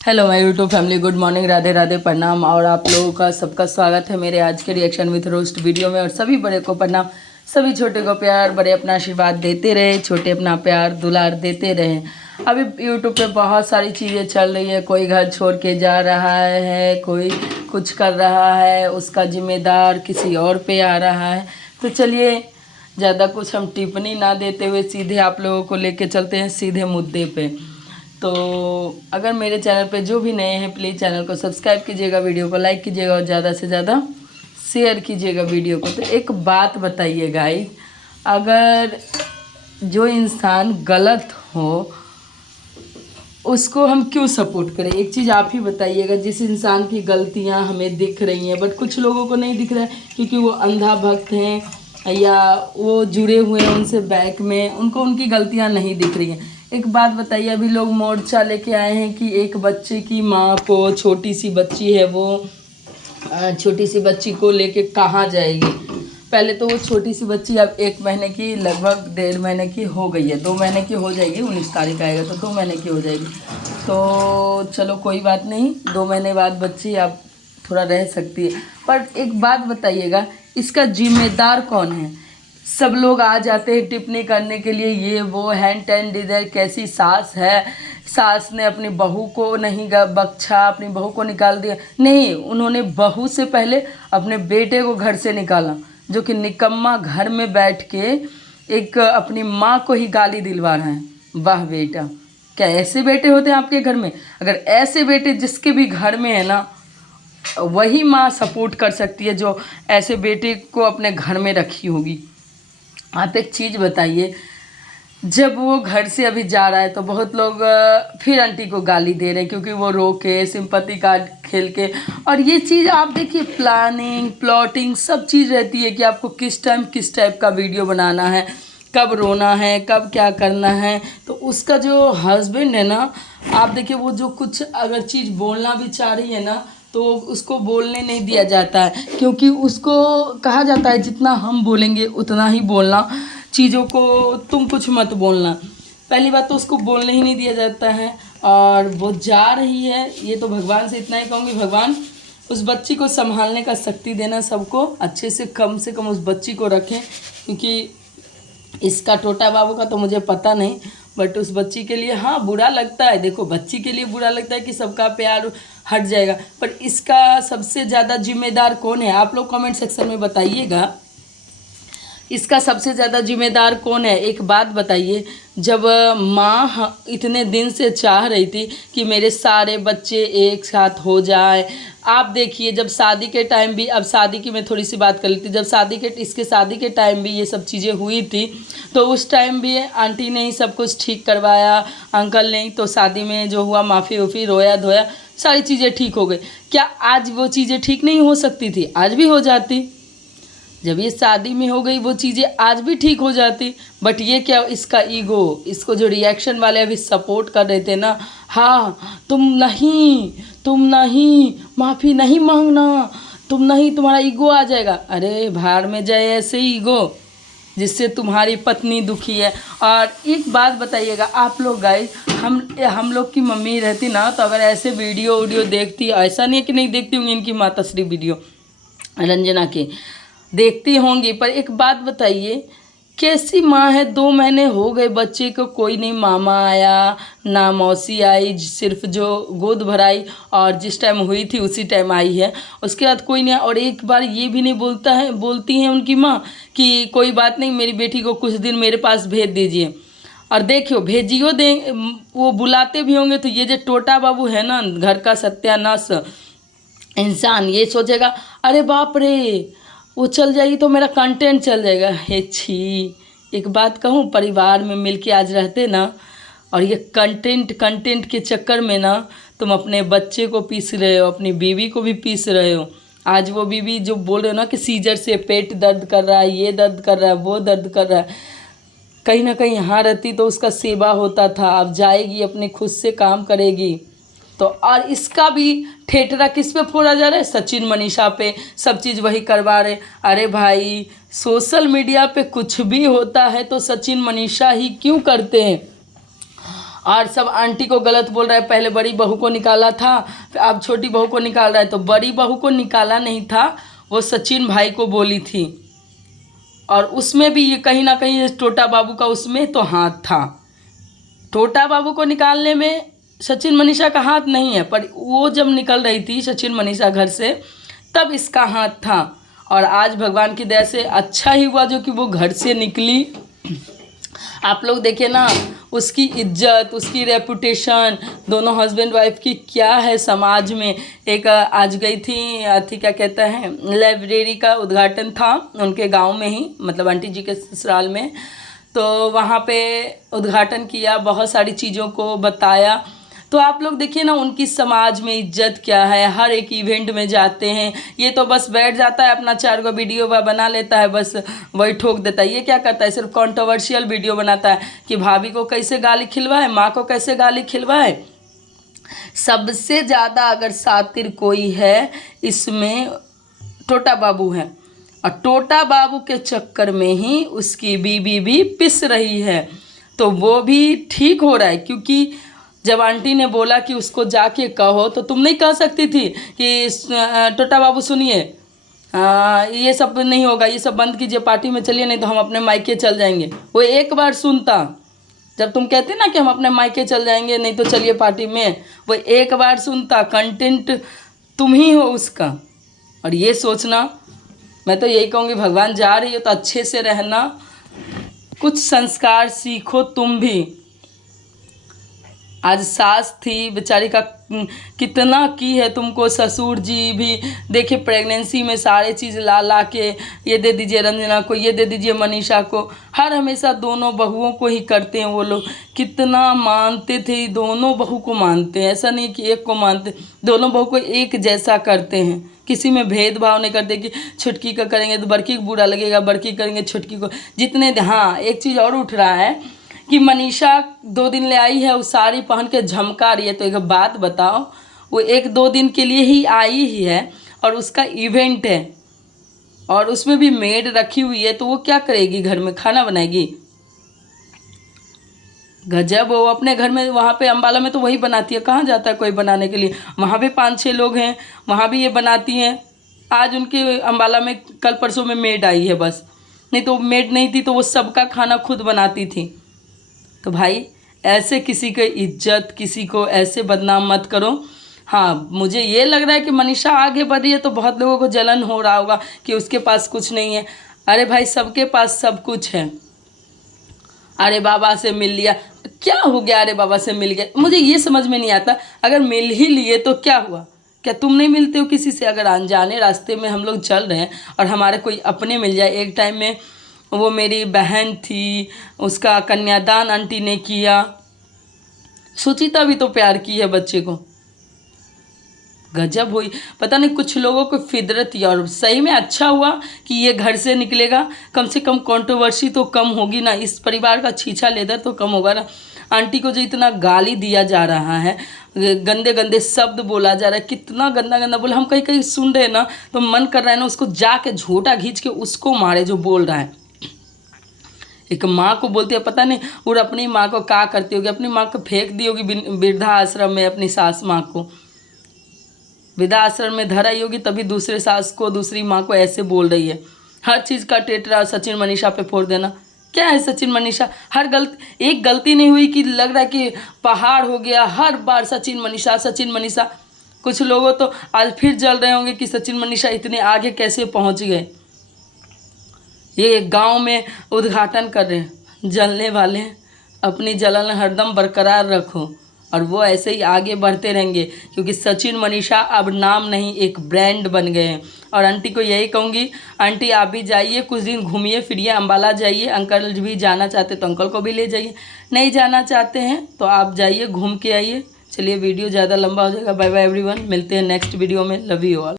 Hello my YouTube family, good morning, Radhe Radhe, प्रणाम। और आप लोगों का सबका स्वागत है मेरे आज के रिएक्शन विथ रोस्ट वीडियो में। और सभी बड़े को प्रणाम, सभी छोटे को प्यार, बड़े अपना आशीर्वाद देते रहे, छोटे अपना प्यार दुलार देते रहे। अभी यूट्यूब पे बहुत सारी चीज़ें चल रही है। कोई घर छोड़ के जा रहा है, कोई कुछ कर रहा है, उसका जिम्मेदार किसी और पे आ रहा है। तो चलिए ज़्यादा कुछ हम टिप्पणी ना देते हुए सीधे आप लोगों को लेके चलते हैं सीधे मुद्दे पे। तो अगर मेरे चैनल पे जो भी नए हैं प्लीज़ चैनल को सब्सक्राइब कीजिएगा, वीडियो को लाइक कीजिएगा और ज़्यादा से ज़्यादा शेयर कीजिएगा वीडियो को। तो एक बात बताइए गाइस, अगर जो इंसान गलत हो उसको हम क्यों सपोर्ट करें? एक चीज़ आप ही बताइएगा। जिस इंसान की गलतियां हमें दिख रही हैं बट कुछ लोगों को नहीं दिख रहा है क्योंकि वो अंधा भक्त हैं या वो जुड़े हुए हैं उनसे बैक में, उनको उनकी गलतियां नहीं दिख रही हैं। एक बात बताइए, अभी लोग मोर्चा लेके आए हैं कि एक बच्चे की माँ को, छोटी सी बच्ची है वो, छोटी सी बच्ची को लेके कहाँ जाएगी? पहले तो वो छोटी सी बच्ची अब 1 महीने की, लगभग 1.5 महीने की हो गई है, 2 महीने की हो जाएगी, 19 तारीख आएगा तो 2 महीने की हो जाएगी। तो चलो कोई बात नहीं, 2 महीने बाद बच्ची अब थोड़ा रह सकती है। पर एक बात बताइएगा, इसका जिम्मेदार कौन है? सब लोग आ जाते हैं टिप्पणी करने के लिए, ये वो हैंड टेन डिज़र, कैसी सास है, सास ने अपनी बहू को नहीं बख्शा, अपनी बहू को निकाल दिया। नहीं, उन्होंने बहू से पहले अपने बेटे को घर से निकाला, जो कि निकम्मा घर में बैठ के एक अपनी माँ को ही गाली दिलवा रहे हैं। वाह बेटा, क्या ऐसे बेटे होते हैं आपके घर में? अगर ऐसे बेटे जिसके भी घर में है ना, वही माँ सपोर्ट कर सकती है जो ऐसे बेटे को अपने घर में रखी होगी। आप एक चीज़ बताइए, जब वो घर से अभी जा रहा है तो बहुत लोग फिर आंटी को गाली दे रहे हैं क्योंकि वो रो के सिंपैथी कार्ड खेल के। और ये चीज़ आप देखिए, प्लानिंग प्लॉटिंग सब चीज़ रहती है कि आपको किस टाइम किस टाइप का वीडियो बनाना है, कब रोना है, कब क्या करना है। तो उसका जो हस्बैंड है ना, आप देखिए वो जो कुछ अगर चीज़ बोलना भी चाह रही है ना तो उसको बोलने नहीं दिया जाता है, क्योंकि उसको कहा जाता है जितना हम बोलेंगे उतना ही बोलना, चीज़ों को तुम कुछ मत बोलना। पहली बात तो उसको बोलने ही नहीं दिया जाता है। और वो जा रही है, ये तो भगवान से इतना ही कहूँगी, भगवान उस बच्ची को संभालने का शक्ति देना, सबको अच्छे से कम उस बच्ची को रखें। क्योंकि इसका टोटा बाबू का तो मुझे पता नहीं, बट उस बच्ची के लिए हाँ बुरा लगता है। देखो, बच्ची के लिए बुरा लगता है कि सबका प्यार हट जाएगा, पर इसका सबसे ज़्यादा जिम्मेदार कौन है? आप लोग कमेंट सेक्शन में बताइएगा, इसका सबसे ज़्यादा जिम्मेदार कौन है? एक बात बताइए, जब माँ इतने दिन से चाह रही थी कि मेरे सारे बच्चे एक साथ हो जाए। आप देखिए, जब शादी के टाइम भी, अब शादी की मैं थोड़ी सी बात कर लेती, जब इसके शादी के टाइम भी ये सब चीज़ें हुई थी तो उस टाइम भी आंटी ने ही सब कुछ ठीक करवाया, अंकल ने ही। तो शादी में जो हुआ, माफ़ी उफ़ी, रोया धोया, सारी चीज़ें ठीक हो गई। क्या आज वो चीज़ें ठीक नहीं हो सकती थी? आज भी हो जाती। जब ये शादी में हो गई वो चीज़ें आज भी ठीक हो जाती। बट ये क्या, इसका ईगो, इसको जो रिएक्शन वाले अभी सपोर्ट कर रहे थे ना, हाँ तुम नहीं माफ़ी नहीं मांगना, तुम नहीं, तुम्हारा ईगो आ जाएगा। अरे भाड़ में जाए ऐसे ईगो जिससे तुम्हारी पत्नी दुखी है। और एक बात बताइएगा आप लोग गाइस, हम लोग की मम्मी रहती ना तो अगर ऐसे वीडियो देखती, ऐसा नहीं है कि नहीं देखती होंगी, इनकी माताश्री वीडियो रंजना की देखती होंगी। पर एक बात बताइए, कैसी माँ है? 2 महीने हो गए बच्चे को, कोई नहीं मामा आया ना मौसी आई, सिर्फ जो गोद भराई और जिस टाइम हुई थी उसी टाइम आई है, उसके बाद कोई नहीं। और एक बार ये भी नहीं बोलती हैं उनकी माँ कि कोई बात नहीं, मेरी बेटी को कुछ दिन मेरे पास भेज दीजिए। और देखियो भेजियो दे, वो बुलाते भी होंगे तो ये जो टोटा बाबू है ना, घर का सत्यानाश इंसान, ये सोचेगा अरे बाप रे, वो चल जाएगी तो मेरा कंटेंट चल जाएगा। हे छी, एक बात कहूँ, परिवार में मिलके आज रहते ना, और ये कंटेंट के चक्कर में ना तुम अपने बच्चे को पीस रहे हो, अपनी बीवी को भी पीस रहे हो। आज वो बीवी जो बोल रहे हो ना कि सीजर से पेट दर्द कर रहा है, ये दर्द कर रहा है, वो दर्द कर रहा है, कहीं ना कहीं यहाँ रहती तो उसका सेवा होता था। अब जाएगी, अपने खुद से काम करेगी। तो और इसका भी ठेठरा किस पे फोड़ा जा रहा है? सचिन मनीषा पे, सब चीज़ वही करवा रहे। अरे भाई, सोशल मीडिया पे कुछ भी होता है तो सचिन मनीषा ही क्यों करते हैं? और सब आंटी को गलत बोल रहा है, पहले बड़ी बहू को निकाला था, फिर अब छोटी बहू को निकाल रहा है। तो बड़ी बहू को निकाला नहीं था, वो सचिन भाई को बोली थी। और उसमें भी ये कहीं ना कहीं टोटा बाबू का उसमें तो हाथ था। टोटा बाबू को निकालने में सचिन मनीषा का हाथ नहीं है, पर वो जब निकल रही थी सचिन मनीषा घर से तब इसका हाथ था। और आज भगवान की दया से अच्छा ही हुआ जो कि वो घर से निकली। आप लोग देखिए ना, उसकी इज्जत, उसकी रेपुटेशन, दोनों हस्बैंड वाइफ की क्या है समाज में। एक आज गई थी क्या कहते हैं, लाइब्रेरी का उद्घाटन था उनके गांव में ही, मतलब आंटी जी के ससुराल में। तो वहाँ पे उद्घाटन किया, बहुत सारी चीज़ों को बताया। तो आप लोग देखिए ना, उनकी समाज में इज्जत क्या है। हर एक इवेंट में जाते हैं, ये तो बस बैठ जाता है अपना 4 गो वीडियो बना लेता है, बस वही ठोक देता है। ये क्या करता है, सिर्फ कंट्रोवर्शियल वीडियो बनाता है कि भाभी को कैसे गाली खिलवाए, माँ को कैसे गाली खिलवाए। सबसे ज़्यादा अगर सातिर कोई है इसमें टोटा बाबू है, और टोटा बाबू के चक्कर में ही उसकी बीबी भी पिस रही है। तो वो भी ठीक हो रहा है, क्योंकि जब आंटी ने बोला कि उसको जाके कहो, तो तुम नहीं कह सकती थी कि टोटा बाबू सुनिए, ये सब नहीं होगा, ये सब बंद कीजिए, पार्टी में चलिए, नहीं तो हम अपने मायके चल जाएंगे। वो एक बार सुनता, जब तुम कहते ना कि हम अपने मायके चल जाएंगे, नहीं तो चलिए पार्टी में, वो एक बार सुनता। कंटेंट तुम ही हो उसका। और ये सोचना, मैं तो यही कहूँगी, भगवान जा रही हो तो अच्छे से रहना, कुछ संस्कार सीखो तुम भी। आज सास थी बेचारी का कितना की है तुमको, ससुर जी भी देखिए प्रेगनेंसी में सारे चीज़ ला ला के, ये दे दीजिए रंजना को, ये दे दीजिए मनीषा को, हर हमेशा दोनों बहुओं को ही करते हैं वो लोग। कितना मानते थे, दोनों बहू को मानते हैं, ऐसा नहीं कि एक को मानते, दोनों बहू को एक जैसा करते हैं, किसी में भेदभाव नहीं करते कि छुटकी का करेंगे तो बड़की को बुरा लगेगा, बड़की करेंगे छुटकी को। जितने हाँ, एक चीज़ और उठ रहा है कि मनीषा 2 दिन ले आई है, वो साड़ी पहन के झमका रही है। तो एक बात बताओ, वो 1-2 दिन के लिए ही आई ही है, और उसका इवेंट है, और उसमें भी मेड रखी हुई है, तो वो क्या करेगी, घर में खाना बनाएगी? गजब। वो अपने घर में, वहाँ पे अम्बाला में तो वही बनाती है, कहाँ जाता है कोई बनाने के लिए? वहाँ भी 5-6 लोग हैं, वहाँ भी ये बनाती हैं। आज उनके अम्बाला में कल परसों में मेड आई है बस, नहीं तो मेड नहीं थी तो वो सबका खाना खुद बनाती थी। तो भाई ऐसे किसी की इज्जत, किसी को ऐसे बदनाम मत करो। हाँ, मुझे ये लग रहा है कि मनीषा आगे बढ़ रही है तो बहुत लोगों को जलन हो रहा होगा कि उसके पास कुछ नहीं है। अरे भाई, सबके पास सब कुछ है। अरे बाबा से मिल लिया, क्या हो गया? अरे बाबा से मिल गया, मुझे ये समझ में नहीं आता। अगर मिल ही लिए तो क्या हुआ? क्या तुम नहीं मिलते हो किसी से? अगर अनजाने रास्ते में हम लोग चल रहे हैं और हमारे कोई अपने मिल जाए, एक टाइम में वो मेरी बहन थी, उसका कन्यादान आंटी ने किया, सुचिता भी तो प्यार की है बच्चे को। गजब हुई। पता नहीं कुछ लोगों को फितरत थी, और सही में अच्छा हुआ कि ये घर से निकलेगा, कम से कम कंट्रोवर्सी तो कम होगी ना, इस परिवार का छीछा लेदर तो कम होगा ना। आंटी को जो इतना गाली दिया जा रहा है, गंदे गंदे शब्द बोला जा रहा है, कितना गंदा गंदा बोला, हम कहीं कहीं सुन रहे हैं ना तो मन कर रहा है ना उसको जाके झोटा खींच के उसको मारे जो बोल रहा है। एक माँ को बोलती है, पता नहीं और अपनी माँ को क्या करती होगी, अपनी माँ को फेंक दी होगी वृद्धाश्रम में, अपनी सास माँ को वृद्धाश्रम में धराई होगी, तभी दूसरे सास को, दूसरी माँ को ऐसे बोल रही है। हर चीज़ का टेटरा सचिन मनीषा पे फोड़ देना, क्या है सचिन मनीषा? एक गलती नहीं हुई कि लग रहा है कि पहाड़ हो गया, हर बार सचिन मनीषा सचिन मनीषा। कुछ लोगों तो आज फिर जल रहे होंगे कि सचिन मनीषा इतने आगे कैसे पहुँच गए। ये गांव में उद्घाटन कर रहे हैं, जलने वाले हैं, अपनी जलन हरदम बरकरार रखो, और वो ऐसे ही आगे बढ़ते रहेंगे, क्योंकि सचिन मनीषा अब नाम नहीं एक ब्रांड बन गए हैं। और आंटी को यही कहूँगी, आंटी आप भी जाइए, कुछ दिन घूमिए फिरिए, अम्बाला जाइए। अंकल भी जाना चाहते तो अंकल को भी ले जाइए, नहीं जाना चाहते हैं तो आप जाइए, घूम के आइए। चलिए, वीडियो ज़्यादा लंबा हो जाएगा। बाय बाय एवरीवन, मिलते हैं नेक्स्ट वीडियो में। Love you all.